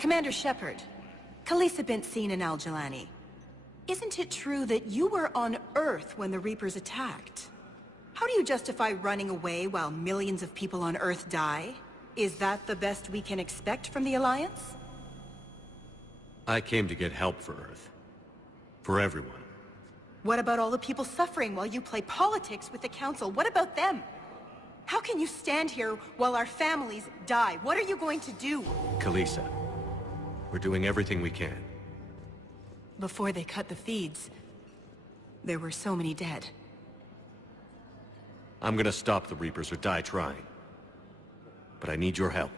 Commander Shepard. Khalisah bint Sin and Al-Jalani. Isn't it true that you were on Earth when the Reapers attacked? How do you justify running away while millions of people on Earth die? Is that the best we can expect from the Alliance? I came to get help for Earth. For everyone. What about all the people suffering while you play politics with the Council? What about them? How can you stand here while our families die? What are you going to do? Khalisah, we're doing everything we can. Before they cut the feeds, there were so many dead. I'm gonna stop the Reapers or die trying. But I need your help.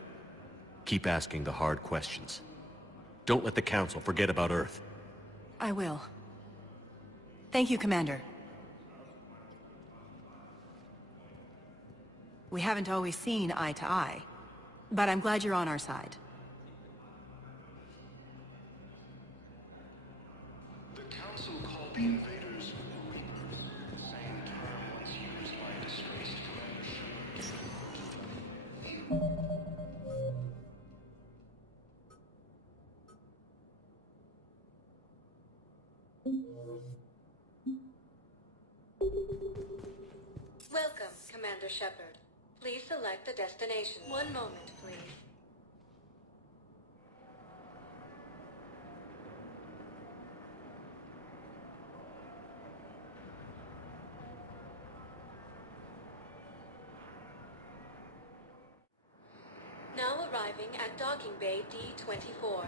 Keep asking the hard questions. Don't let the Council forget about Earth. I will. Thank you, Commander. We haven't always seen eye to eye, but I'm glad you're on our side. The Council called the invaders Reapers, the same term once used by a disgraced commander. Welcome, Commander Shepard. Please select a destination. One moment, please. Now arriving at Docking Bay D-24.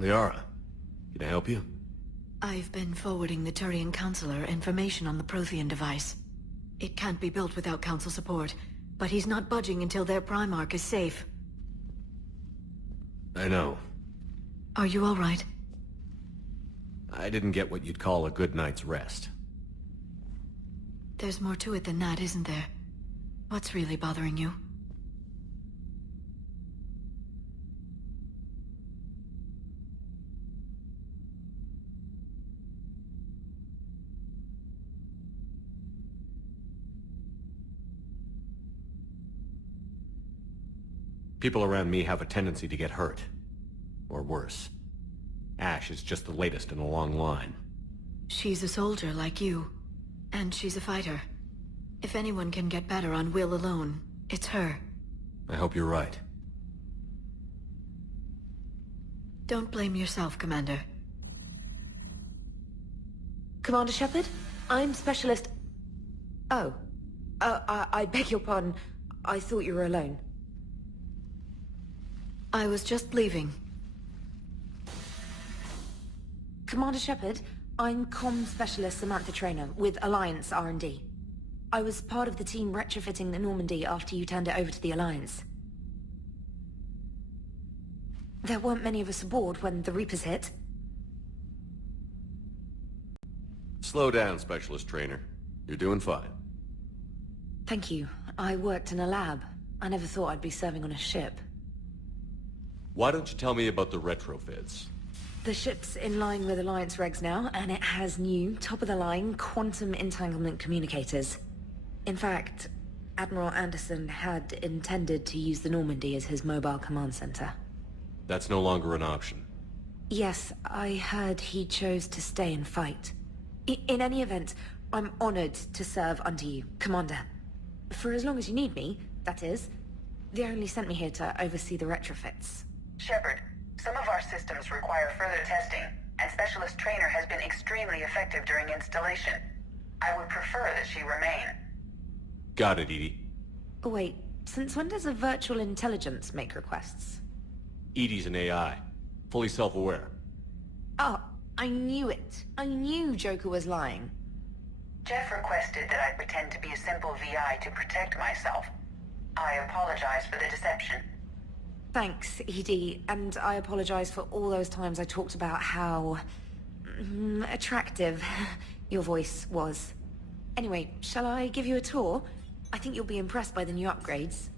Liara, can I help you? I've been forwarding the Turian Counselor information on the Prothean device. It can't be built without Council support, but he's not budging until their Primarch is safe. I know. Are you all right? I didn't get what you'd call a good night's rest. There's more to it than that, isn't there? What's really bothering you? People around me have a tendency to get hurt. Or worse. Ash is just the latest in a long line. She's a soldier like you. And she's a fighter. If anyone can get better on will alone, it's her. I hope you're right. Don't blame yourself, Commander. Commander Shepard? I'm Specialist... Oh. I beg your pardon. I thought you were alone. I was just leaving. Commander Shepard, I'm Comm Specialist Samantha Traynor with Alliance R&D. I was part of the team retrofitting the Normandy after you turned it over to the Alliance. There weren't many of us aboard when the Reapers hit. Slow down, Specialist Trainer. You're doing fine. Thank you. I worked in a lab. I never thought I'd be serving on a ship. Why don't you tell me about the retrofits? The ship's in line with Alliance regs now, and it has new, top-of-the-line, quantum entanglement communicators. In fact, Admiral Anderson had intended to use the Normandy as his mobile command center. That's no longer an option. Yes, I heard he chose to stay and fight. In any event, I'm honored to serve under you, Commander. For as long as you need me, that is. They only sent me here to oversee the retrofits. Shepard, some of our systems require further testing, and Specialist Trainer has been extremely effective during installation. I would prefer that she remain. Got it, Edie. Oh, wait, since when does a virtual intelligence make requests? Edie's an AI. Fully self-aware. Oh, I knew it. I knew Joker was lying. Jeff requested that I pretend to be a simple VI to protect myself. I apologize for the deception. Thanks, Edie, and I apologize for all those times I talked about how... attractive your voice was. Anyway, shall I give you a tour? I think you'll be impressed by the new upgrades.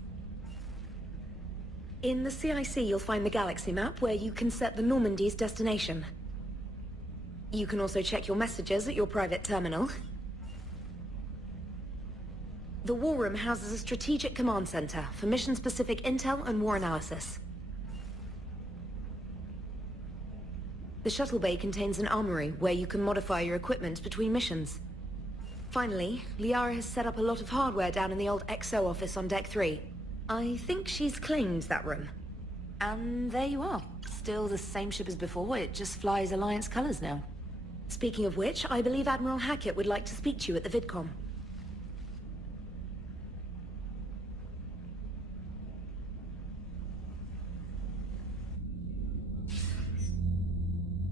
In the CIC, you'll find the galaxy map where you can set the Normandy's destination. You can also check your messages at your private terminal. The War Room houses a strategic command center for mission-specific intel and war analysis. The shuttle bay contains an armory where you can modify your equipment between missions. Finally, Liara has set up a lot of hardware down in the old XO office on Deck 3. I think she's claimed that room. And there you are. Still the same ship as before, it just flies Alliance colors now. Speaking of which, I believe Admiral Hackett would like to speak to you at the VidCom.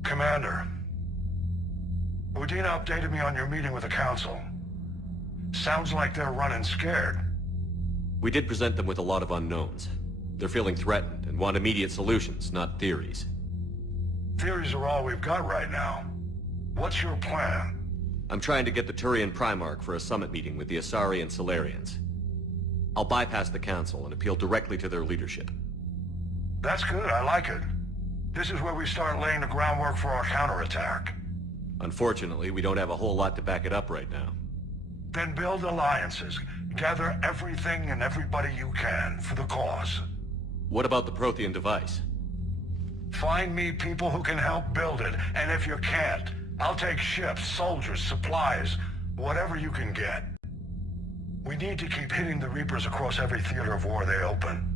Commander, Udina updated me on your meeting with the Council. Sounds like they're running scared. We did present them with a lot of unknowns. They're feeling threatened and want immediate solutions, not theories. Theories are all we've got right now. What's your plan? I'm trying to get the Turian Primarch for a summit meeting with the Asari and Solarians. I'll bypass the Council and appeal directly to their leadership. That's good, I like it. This is where we start laying the groundwork for our counterattack. Unfortunately, we don't have a whole lot to back it up right now. Then build alliances. Gather everything and everybody you can for the cause. What about the Prothean device? Find me people who can help build it, and if you can't, I'll take ships, soldiers, supplies, whatever you can get. We need to keep hitting the Reapers across every theater of war they open.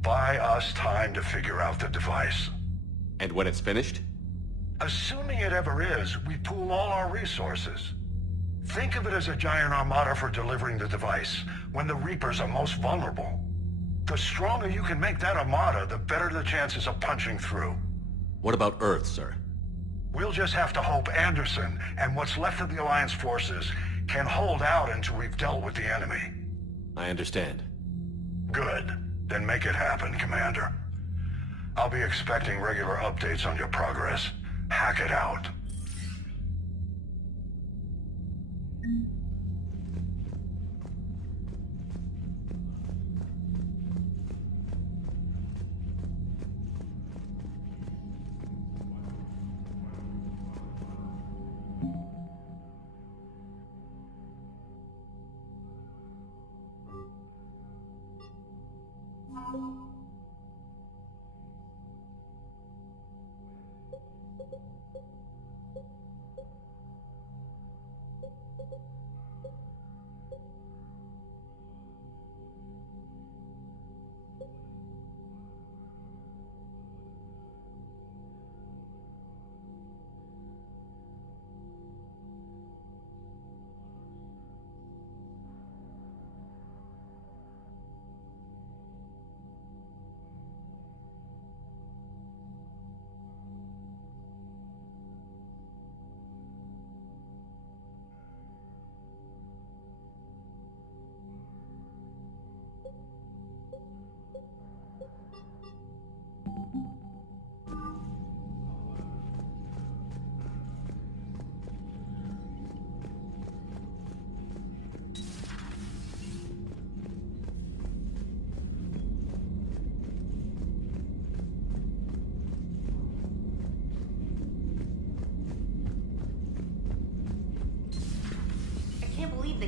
Buy us time to figure out the device. And when it's finished? Assuming it ever is, we pool all our resources. Think of it as a giant armada for delivering the device, when the Reapers are most vulnerable. The stronger you can make that armada, the better the chances of punching through. What about Earth, sir? We'll just have to hope Anderson and what's left of the Alliance forces can hold out until we've dealt with the enemy. I understand. Good. Then make it happen, Commander. I'll be expecting regular updates on your progress. Hack it out.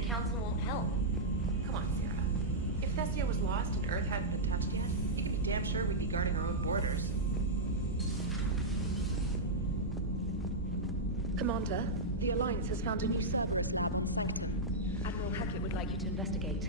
the Council won't help. Come on, Sarah. If Thessia was lost and Earth hadn't been touched yet, you can be damn sure we'd be guarding our own borders. Commander, the Alliance has found a new server in our sector. Admiral Hackett would like you to investigate.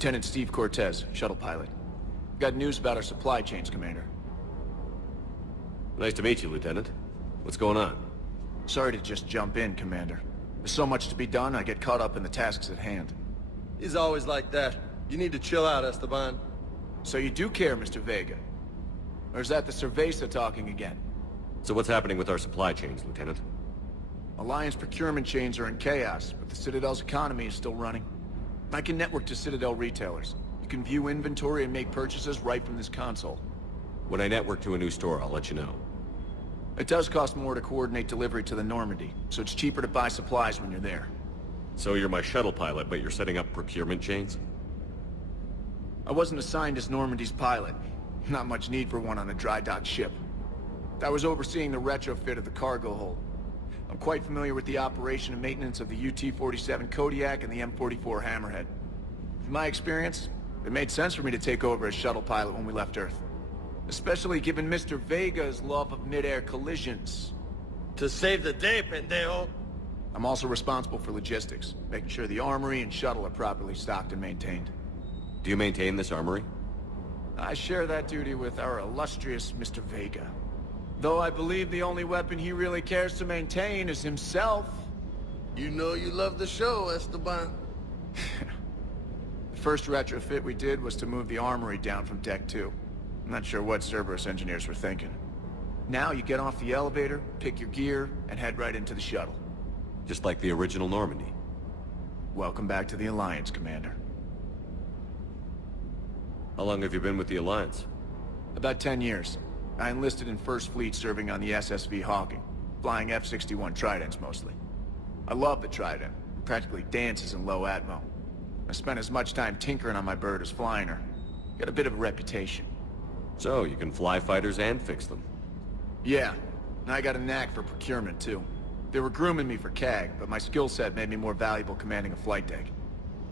Lieutenant Steve Cortez, shuttle pilot. Got news about our supply chains, Commander. Nice to meet you, Lieutenant. What's going on? Sorry to just jump in, Commander. There's so much to be done, I get caught up in the tasks at hand. He's always like that. You need to chill out, Esteban. So you do care, Mr. Vega? Or is that the Cerveza talking again? So what's happening with our supply chains, Lieutenant? Alliance procurement chains are in chaos, but the Citadel's economy is still running. I can network to Citadel retailers. You can view inventory and make purchases right from this console. When I network to a new store, I'll let you know. It does cost more to coordinate delivery to the Normandy, so it's cheaper to buy supplies when you're there. So you're my shuttle pilot, but you're setting up procurement chains? I wasn't assigned as Normandy's pilot. Not much need for one on a dry dock ship. I was overseeing the retrofit of the cargo hold. I'm quite familiar with the operation and maintenance of the UT-47 Kodiak and the M44 Hammerhead. In my experience, it made sense for me to take over as shuttle pilot when we left Earth. Especially given Mr. Vega's love of mid-air collisions. To save the day, pendejo. I'm also responsible for logistics, making sure the armory and shuttle are properly stocked and maintained. Do you maintain this armory? I share that duty with our illustrious Mr. Vega. Though I believe the only weapon he really cares to maintain is himself. You know you love the show, Esteban. The first retrofit we did was to move the armory down from Deck 2. I'm not sure what Cerberus engineers were thinking. Now you get off the elevator, pick your gear, and head right into the shuttle. Just like the original Normandy. Welcome back to the Alliance, Commander. How long have you been with the Alliance? About 10 years. I enlisted in First Fleet serving on the SSV Hawking, flying F-61 Tridents mostly. I love the Trident. It practically dances in low atmo. I spent as much time tinkering on my bird as flying her. Got a bit of a reputation. So, you can fly fighters and fix them. Yeah, and I got a knack for procurement too. They were grooming me for CAG, but my skill set made me more valuable commanding a flight deck.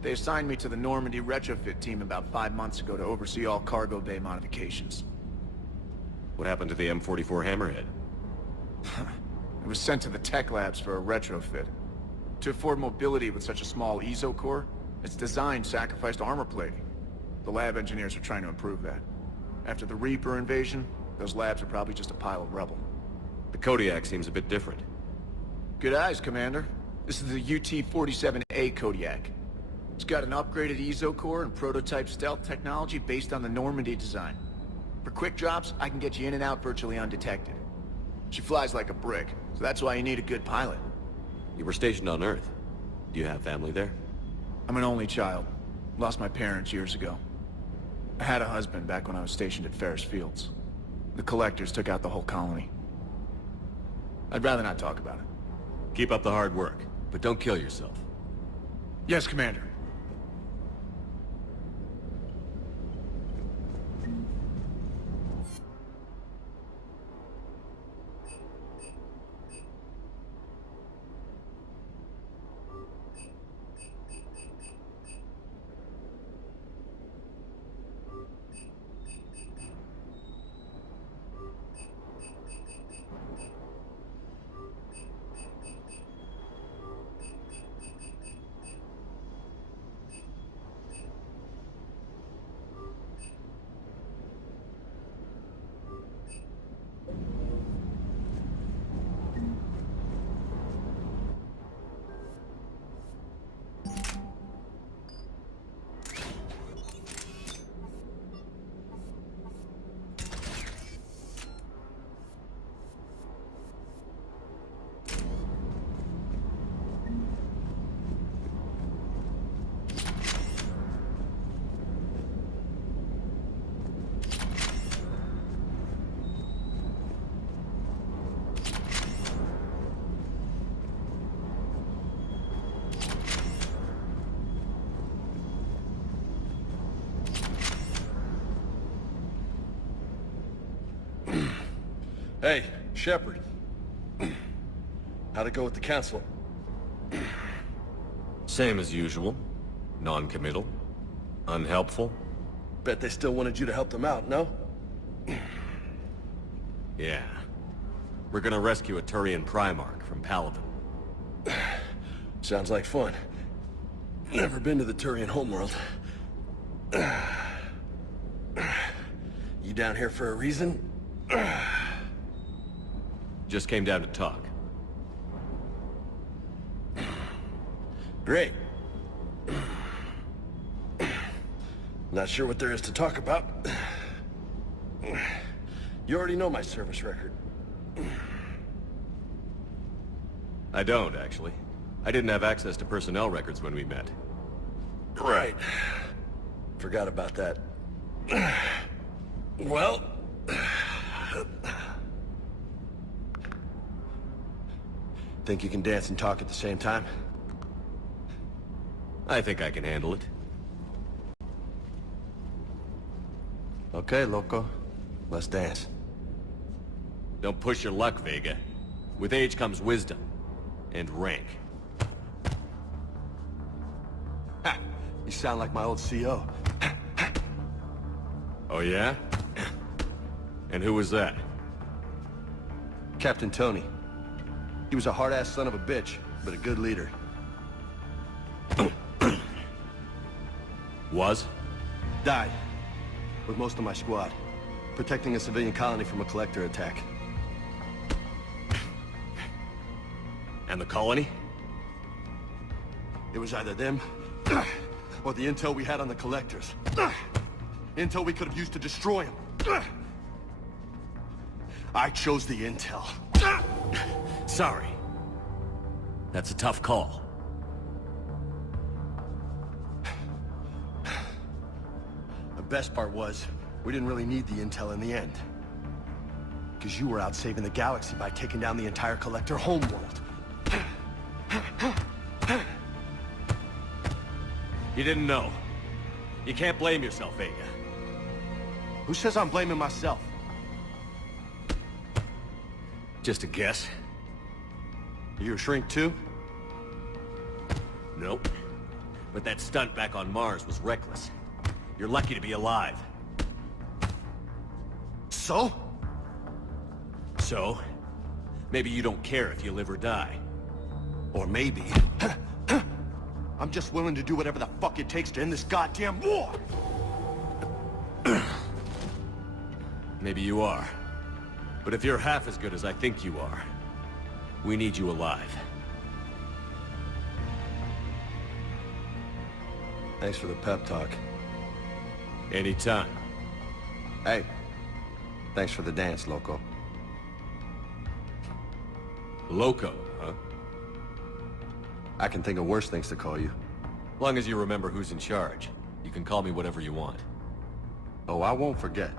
They assigned me to the Normandy retrofit team about 5 months ago to oversee all cargo bay modifications. What happened to the M44 Hammerhead? It was sent to the tech labs for a retrofit. To afford mobility with such a small ESO core, its design sacrificed armor plating. The lab engineers are trying to improve that. After the Reaper invasion, those labs are probably just a pile of rubble. The Kodiak seems a bit different. Good eyes, Commander. This is the UT-47A Kodiak. It's got an upgraded ESO core and prototype stealth technology based on the Normandy design. For quick drops, I can get you in and out virtually undetected. She flies like a brick, so that's why you need a good pilot. You were stationed on Earth. Do you have family there? I'm an only child. Lost my parents years ago. I had a husband back when I was stationed at Ferris Fields. The collectors took out the whole colony. I'd rather not talk about it. Keep up the hard work, but don't kill yourself. Yes, Commander. Hey, Shepard. How'd it go with the council? Same as usual. Non-committal. Unhelpful. Bet they still wanted you to help them out, no? Yeah. We're gonna rescue a Turian Primarch from Paladin. Sounds like fun. Never been to the Turian homeworld. You down here for a reason? Just came down to talk. Great. Not sure what there is to talk about. You already know my service record. I don't, actually. I didn't have access to personnel records when we met. Right. Forgot about that. Well... Think you can dance and talk at the same time? I think I can handle it. Okay, loco. Let's dance. Don't push your luck, Vega. With age comes wisdom. And rank. Ha! You sound like my old CO. Oh yeah? And who was that? Captain Tony. He was a hard-ass son of a bitch, but a good leader. Was? Died. With most of my squad. Protecting a civilian colony from a collector attack. And the colony? It was either them, or the intel we had on the collectors. Intel we could have used to destroy them. I chose the intel. Sorry. That's a tough call. The best part was, we didn't really need the intel in the end. Because you were out saving the galaxy by taking down the entire collector homeworld. You didn't know. You can't blame yourself, Vega. Who says I'm blaming myself? Just a guess. You a shrink too? Nope. But that stunt back on Mars was reckless. You're lucky to be alive. So? So? Maybe you don't care if you live or die. Or maybe... I'm just willing to do whatever the fuck it takes to end this goddamn war! Maybe you are. But if you're half as good as I think you are, we need you alive. Thanks for the pep talk. Anytime. Hey, thanks for the dance, loco. Loco, huh? I can think of worse things to call you. Long as you remember who's in charge, you can call me whatever you want. Oh, I won't forget.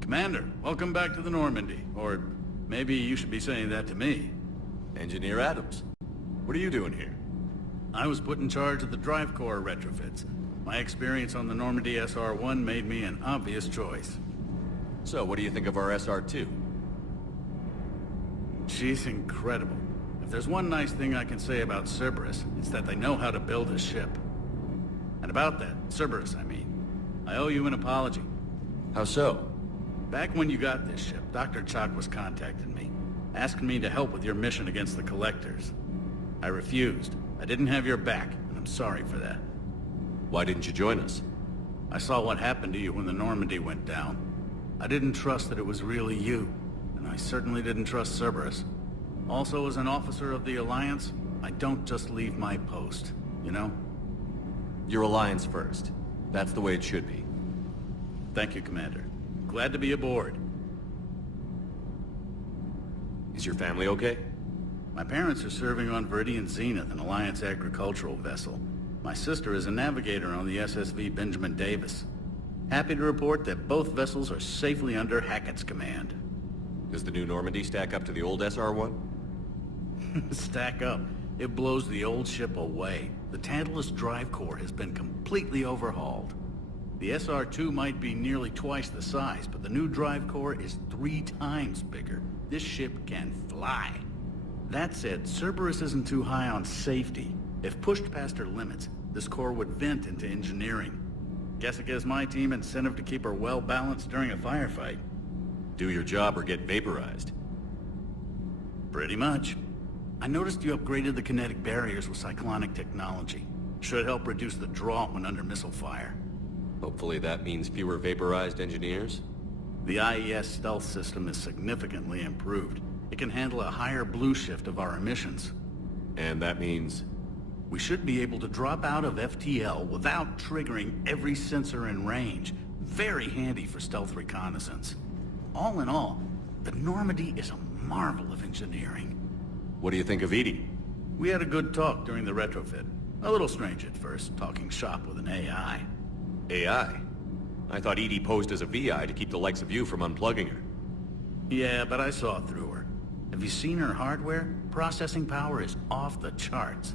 Commander, welcome back to the Normandy. Or maybe you should be saying that to me. Engineer Adams, what are you doing here? I was put in charge of the drive core retrofits. My experience on the Normandy SR-1 made me an obvious choice. So, what do you think of our SR-2? She's incredible. If there's one nice thing I can say about Cerberus, it's that they know how to build a ship. And about that, Cerberus, I mean, I owe you an apology. How so? Back when you got this ship, Dr. Chalk was contacting me, asking me to help with your mission against the Collectors. I refused. I didn't have your back, and I'm sorry for that. Why didn't you join us? I saw what happened to you when the Normandy went down. I didn't trust that it was really you, and I certainly didn't trust Cerberus. Also, as an officer of the Alliance, I don't just leave my post, you know? Your Alliance first. That's the way it should be. Thank you, Commander. Glad to be aboard. Is your family okay? My parents are serving on Viridian Zenith, an Alliance agricultural vessel. My sister is a navigator on the SSV Benjamin Davis. Happy to report that both vessels are safely under Hackett's command. Does the new Normandy stack up to the old SR-1? Stack up. It blows the old ship away. The Tantalus drive core has been completely overhauled. The SR-2 might be nearly twice the size, but the new drive core is 3 times bigger. This ship can fly. That said, Cerberus isn't too high on safety. If pushed past her limits, this core would vent into engineering. Guess it gives my team incentive to keep her well-balanced during a firefight. Do your job or get vaporized. Pretty much. I noticed you upgraded the kinetic barriers with cyclonic technology. Should help reduce the draw when under missile fire. Hopefully that means fewer vaporized engineers? The IES stealth system is significantly improved. It can handle a higher blue shift of our emissions. And that means... We should be able to drop out of FTL without triggering every sensor in range. Very handy for stealth reconnaissance. All in all, the Normandy is a marvel of engineering. What do you think of Edie? We had a good talk during the retrofit. A little strange at first, talking shop with an AI. AI? I thought Edie posed as a VI to keep the likes of you from unplugging her. Yeah, but I saw through her. Have you seen her hardware? Processing power is off the charts.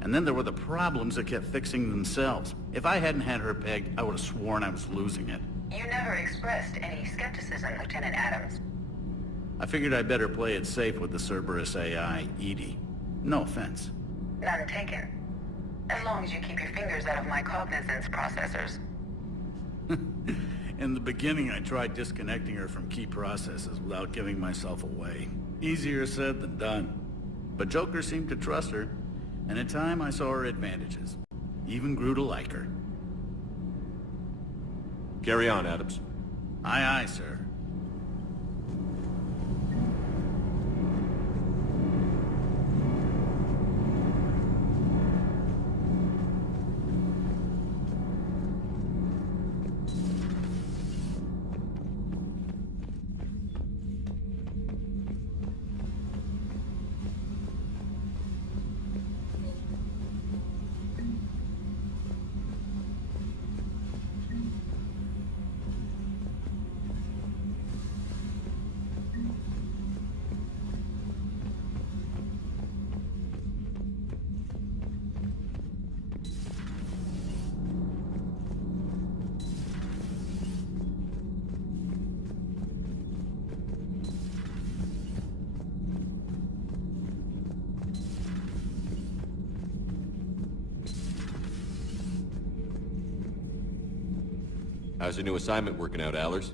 And then there were the problems that kept fixing themselves. If I hadn't had her pegged, I would have sworn I was losing it. You never expressed any skepticism, Lieutenant Adams. I figured I'd better play it safe with the Cerberus AI, Edie. No offense. None taken. As long as you keep your fingers out of my cognizance processors. In the beginning, I tried disconnecting her from key processes without giving myself away. Easier said than done. But Joker seemed to trust her, and in time I saw her advantages. Even grew to like her. Carry on, Adams. Aye, aye, sir. How's your new assignment working out, Allers?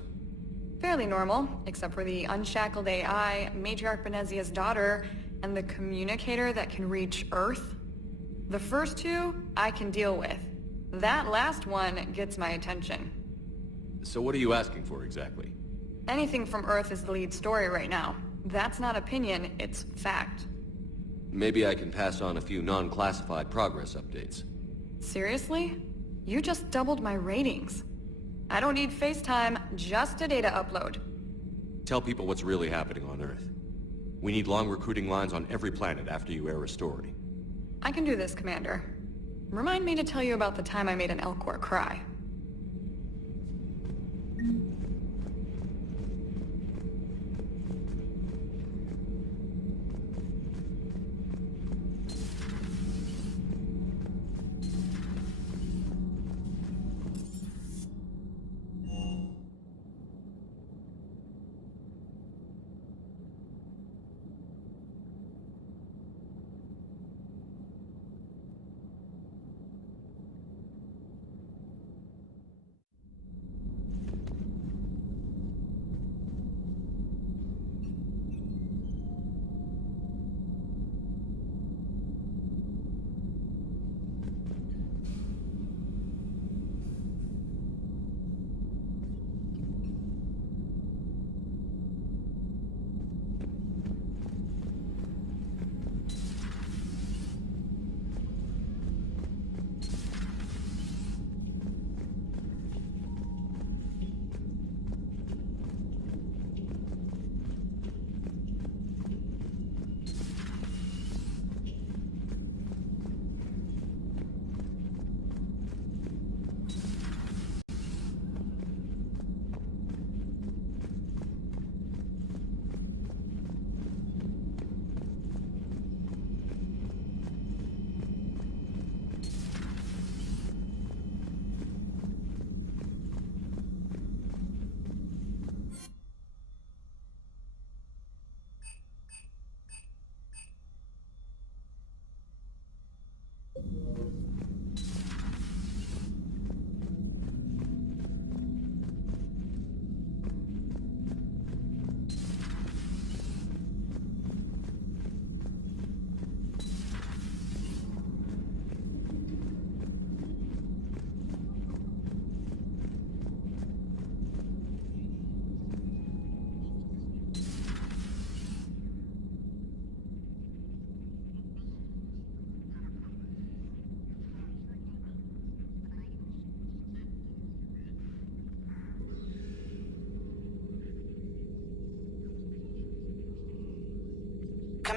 Fairly normal, except for the unshackled AI, Matriarch Benezia's daughter, and the communicator that can reach Earth. The first two, I can deal with. That last one gets my attention. So what are you asking for, exactly? Anything from Earth is the lead story right now. That's not opinion, it's fact. Maybe I can pass on a few non-classified progress updates. Seriously? You just doubled my ratings. I don't need FaceTime, just a data upload. Tell people what's really happening on Earth. We need long recruiting lines on every planet after you air a story. I can do this, Commander. Remind me to tell you about the time I made an Elcor cry.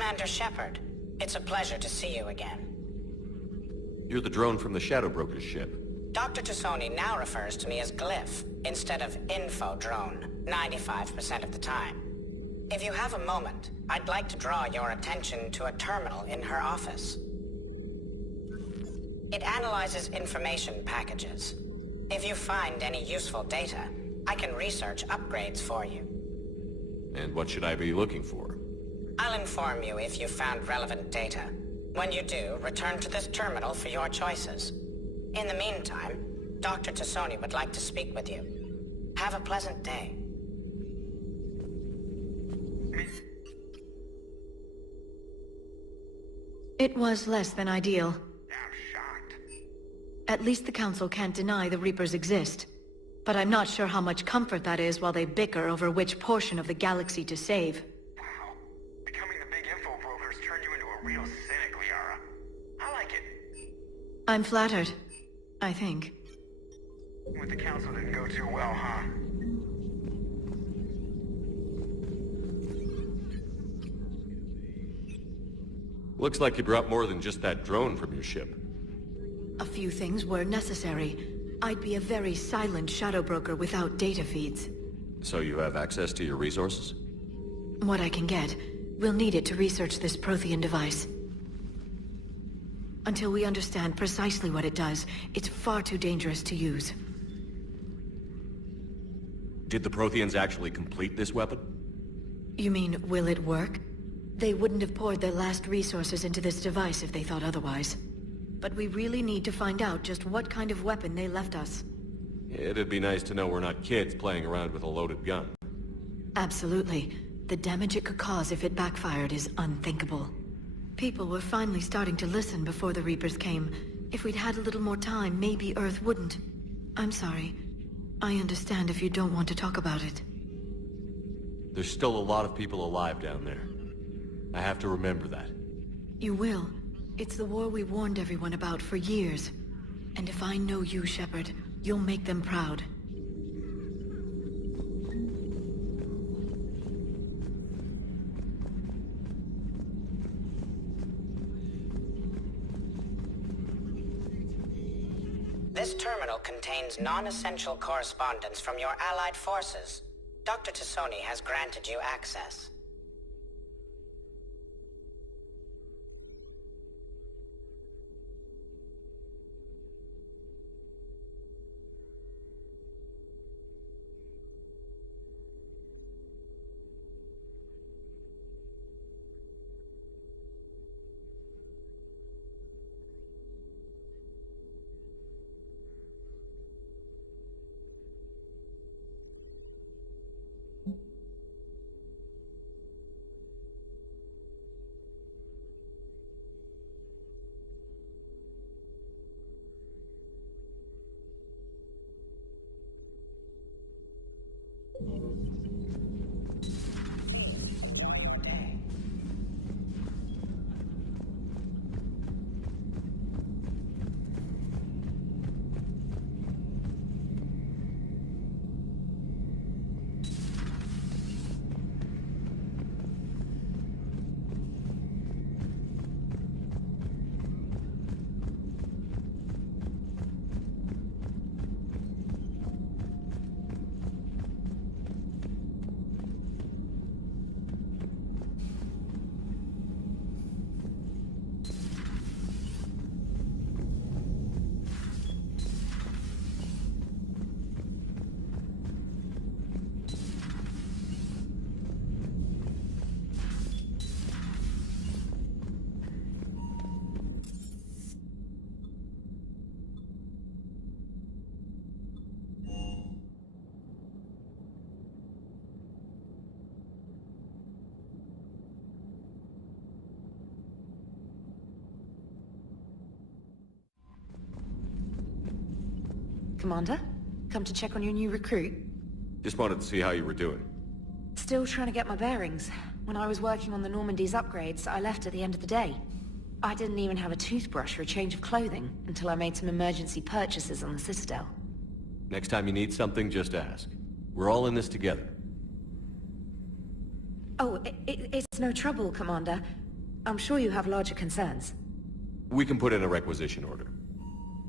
Commander Shepard. It's a pleasure to see you again. You're the drone from the Shadow Broker's ship. Dr. Tassoni now refers to me as Glyph, instead of Info Drone, 95% of the time. If you have a moment, I'd like to draw your attention to a terminal in her office. It analyzes information packages. If you find any useful data, I can research upgrades for you. And what should I be looking for? I'll inform you if you found relevant data. When you do, return to this terminal for your choices. In the meantime, Dr. Tassoni would like to speak with you. Have a pleasant day. It was less than ideal. At least the Council can't deny the Reapers exist. But I'm not sure how much comfort that is while they bicker over which portion of the galaxy to save. Wow. Becoming the big info brokers turned you into a real cynic, Liara. I like it. I'm flattered. I think. With the council didn't go too well, huh? Looks like you brought more than just that drone from your ship. A few things were necessary. I'd be a very silent shadow broker without data feeds. So you have access to your resources? What I can get. We'll need it to research this Prothean device. Until we understand precisely what it does, it's far too dangerous to use. Did the Protheans actually complete this weapon? You mean, will it work? They wouldn't have poured their last resources into this device if they thought otherwise. But we really need to find out just what kind of weapon they left us. It'd be nice to know we're not kids playing around with a loaded gun. Absolutely. The damage it could cause if it backfired is unthinkable. People were finally starting to listen before the Reapers came. If we'd had a little more time, maybe Earth wouldn't. I'm sorry. I understand if you don't want to talk about it. There's still a lot of people alive down there. I have to remember that. You will. It's the war we warned everyone about for years. And if I know you, Shepard, you'll make them proud. This terminal contains non-essential correspondence from your allied forces. Dr. Tassoni has granted you access. Commander? Come to check on your new recruit? Just wanted to see how you were doing. Still trying to get my bearings. When I was working on the Normandy's upgrades, I left at the end of the day. I didn't even have a toothbrush or a change of clothing until I made some emergency purchases on the Citadel. Next time you need something, just ask. We're all in this together. Oh, it's no trouble, Commander. I'm sure you have larger concerns. We can put in a requisition order.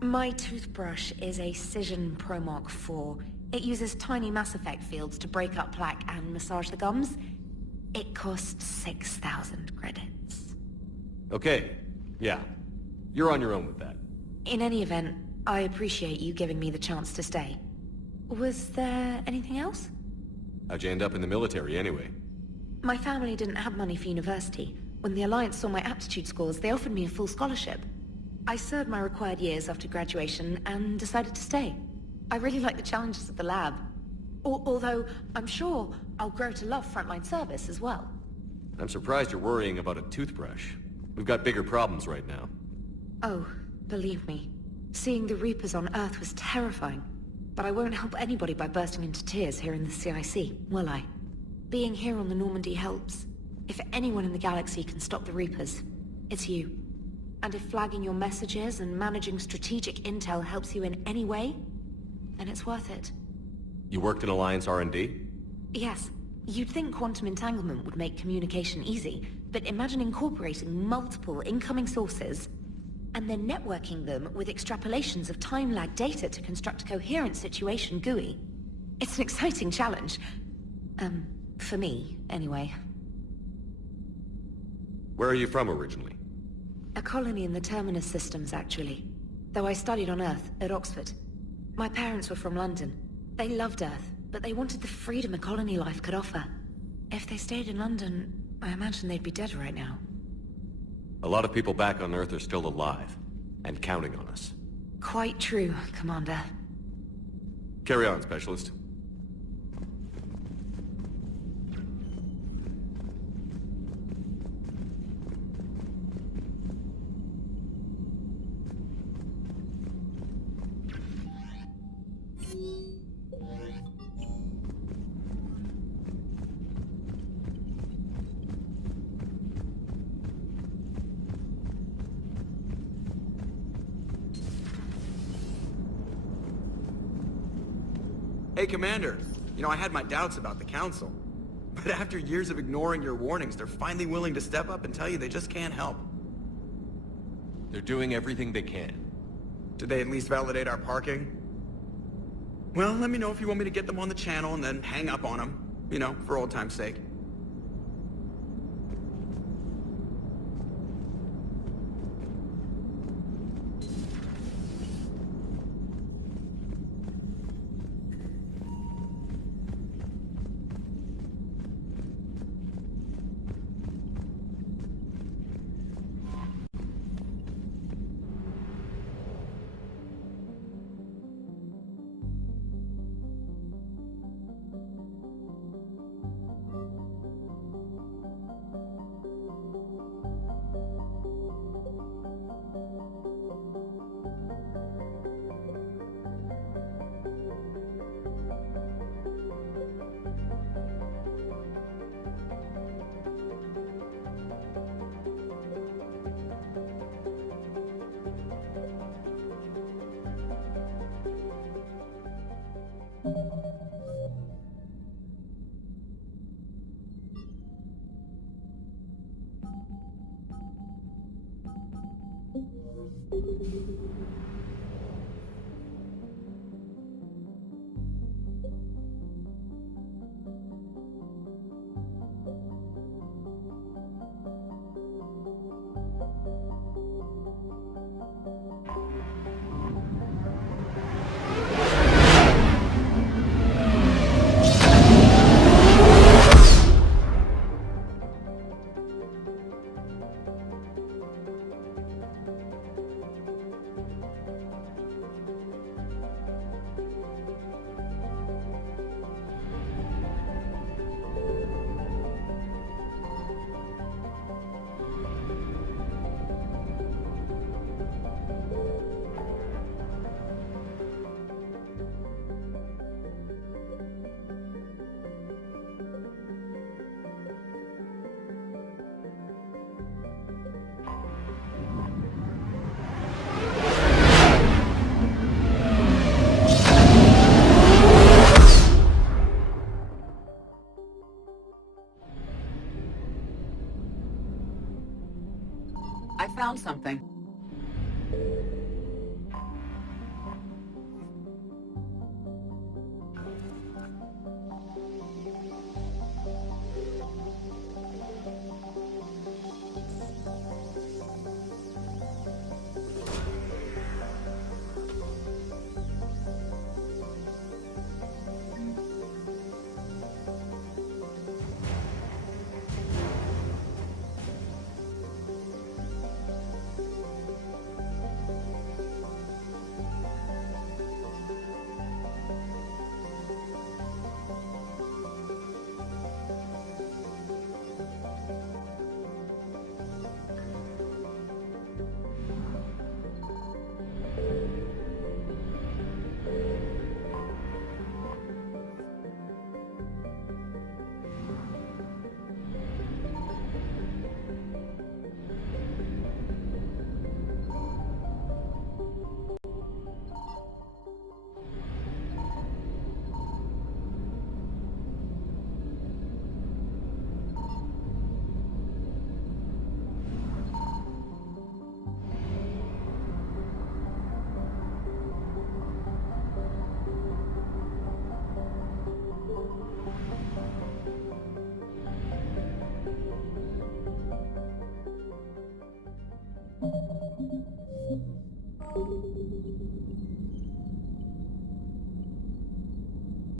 My toothbrush is a Cision Pro Mark IV. It uses tiny Mass Effect fields to break up plaque and massage the gums. It costs 6,000 credits. Okay, yeah. You're on your own with that. In any event, I appreciate you giving me the chance to stay. Was there anything else? How'd you end up in the military anyway? My family didn't have money for university. When the Alliance saw my aptitude scores, they offered me a full scholarship. I served my required years after graduation and decided to stay. I really like the challenges of the lab. Although, I'm sure I'll grow to love frontline service as well. I'm surprised you're worrying about a toothbrush. We've got bigger problems right now. Oh, believe me. Seeing the Reapers on Earth was terrifying. But I won't help anybody by bursting into tears here in the CIC, will I? Being here on the Normandy helps. If anyone in the galaxy can stop the Reapers, it's you. And if flagging your messages and managing strategic intel helps you in any way, then it's worth it. You worked in Alliance R&D? Yes. You'd think quantum entanglement would make communication easy, but imagine incorporating multiple incoming sources and then networking them with extrapolations of time-lag data to construct a coherent situation GUI. It's an exciting challenge. For me, anyway. Where are you from originally? A colony in the Terminus systems, actually. Though I studied on Earth, at Oxford. My parents were from London. They loved Earth, but they wanted the freedom a colony life could offer. If they stayed in London, I imagine they'd be dead right now. A lot of people back on Earth are still alive, and counting on us. Quite true, Commander. Carry on, Specialist. Hey, Commander. You know, I had my doubts about the Council. But after years of ignoring your warnings, they're finally willing to step up and tell you they just can't help. They're doing everything they can. Did they at least validate our parking? Well, let me know if you want me to get them on the channel and then hang up on them. You know, for old time's sake. found something.